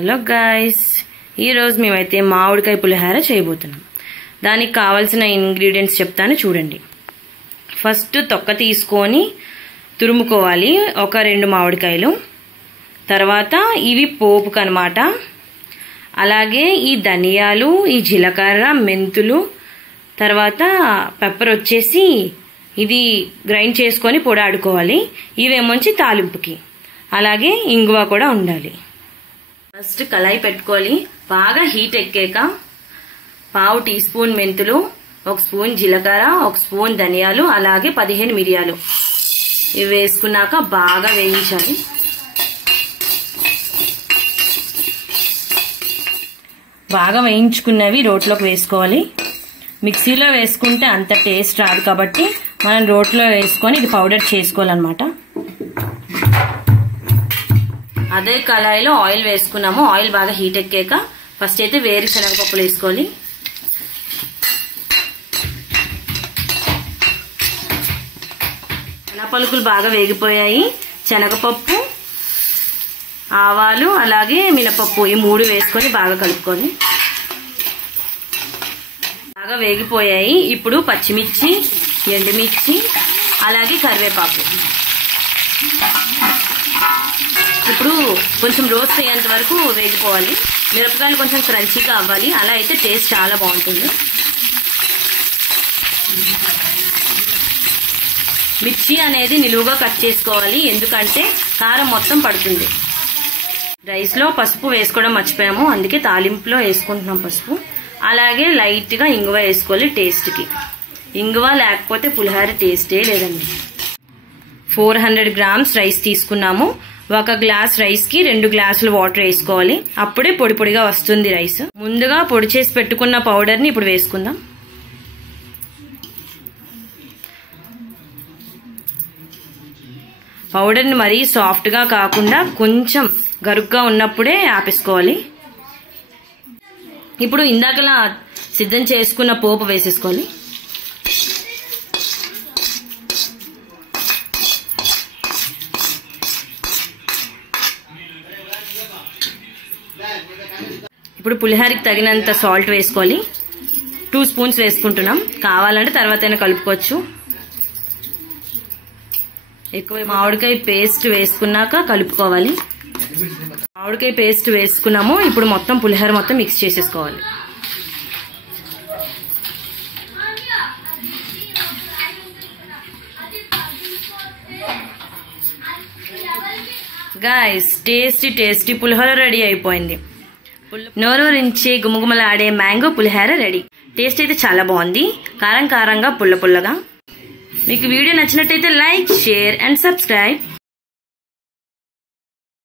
Hello guys, ఈరోజు మేమైతే మామిడికాయ పులిహోర చేయబోతున్నాం. దానికి కావాల్సిన ఇంగ్రీడియంట్స్ చెప్తాను చూడండి. ఫస్ట్ తొక్క తీసుకొని తురుముకోవాలి, ఒక 2 మామిడికాయలు. తర్వాత ఇవి పోపుకు అనమాట. అలాగే ఈ ధనియాలు, ఈ జీలకర్ర, మెంతులు, తర్వాత పెప్పర్ వచ్చేసి ఇది గ్రైండ్ చేసుకొని పొడి ఆడుకోవాలి. ఇవేమొంచి తాలింపుకి. అలాగే ఇంగువ కూడా ఉండాలి. ఫస్ట్ కళాయి పెట్టుకోవాలి. బాగా హీట్ ఎక్కాక 1/2 టీ స్పూన్ మెంతులు, 1 స్పూన్ జీలకర్ర, 1 స్పూన్ ధనియాలు, అలాగే 15 మిరియాలు ఇవి వేసుకున్నాక బాగా వేయించాలి. బాగా వేయించుకున్నవి రోట్లోకి వేసుకోవాలి. మిక్సీలో వేసుకుంటే అంత టేస్ట్ రాదు కాబట్టి మనం రోట్లో వేసుకొని ఇది పౌడర్ చేసుకోవాలన్నమాట. అదే కళాయిలో ఆయిల్ వేసుకున్నాము. ఆయిల్ బాగా హీట్ ఎక్కాక ఫస్ట్ అయితే వేరుశనగపప్పులు వేసుకోవాలి. శనగపలుకులు బాగా వేగిపోయాయి. శనగపప్పు, ఆవాలు, అలాగే మినపప్పు ఈ 3 వేసుకొని బాగా కలుపుకోవాలి. బాగా వేగిపోయాయి. ఇప్పుడు పచ్చిమిర్చి, ఎండుమిర్చి, అలాగే కరివేపాకు. ఇప్పుడు కొంచెం రోస్ట్ అయ్యేంత వరకు వేగిపోవాలి. మిరపకాయలు కొంచెం క్రంచీగా అవ్వాలి, అలా అయితే టేస్ట్ చాలా బాగుంటుంది. మిర్చి అనేది నిలువుగా కట్ చేసుకోవాలి, ఎందుకంటే కారం మొత్తం పడుతుంది. రైస్లో పసుపు వేసుకోవడం మర్చిపోయాము, అందుకే తాలింపులో వేసుకుంటున్నాం పసుపు. అలాగే లైట్గా ఇంగువ వేసుకోవాలి టేస్ట్కి. ఇంగువ లేకపోతే పులిహోర టేస్టే లేదండి. 400 గ్రామ్స్ రైస్ తీసుకున్నాము. 1 గ్లాస్ రైస్ కి 2 గ్లాసులు వాటర్ వేసుకోవాలి. అప్పుడే పొడి పొడిగా వస్తుంది రైస్. ముందుగా పొడి చేసి పెట్టుకున్న పౌడర్ ని ఇప్పుడు వేసుకుందాం. పౌడర్ ని మరీ సాఫ్ట్ గా కాకుండా కొంచెం గరుగ్గా ఉన్నప్పుడే ఆపేసుకోవాలి. ఇప్పుడు ఇందాకలా సిద్ధం చేసుకున్న పోపు వేసేసుకోవాలి. ఇప్పుడు పులిహోరకి తగినంత సాల్ట్ వేసుకోవాలి. 2 స్పూన్స్ వేసుకుంటున్నాం. కావాలంటే తర్వాత అయినా కలుపుకోవచ్చు. ఎక్కువ మామిడికాయ పేస్ట్ వేసుకున్నాక కలుపుకోవాలి. మామిడికాయ పేస్ట్ వేసుకున్నాము. ఇప్పుడు మొత్తం పులిహోర మొత్తం మిక్స్ చేసేసుకోవాలి. గాయ్స్, టేస్టీ టేస్టీ పులిహోర రెడీ అయిపోయింది. నోరూరించే గుమగుమలాడే మ్యాంగో పులిహోర రెడీ. టేస్ట్ అయితే చాలా బాగుంది, కారం కారంగా, పుల్ల పుల్లగా. మీకు వీడియో నచ్చినట్టయితే లైక్, షేర్ అండ్ సబ్స్క్రైబ్.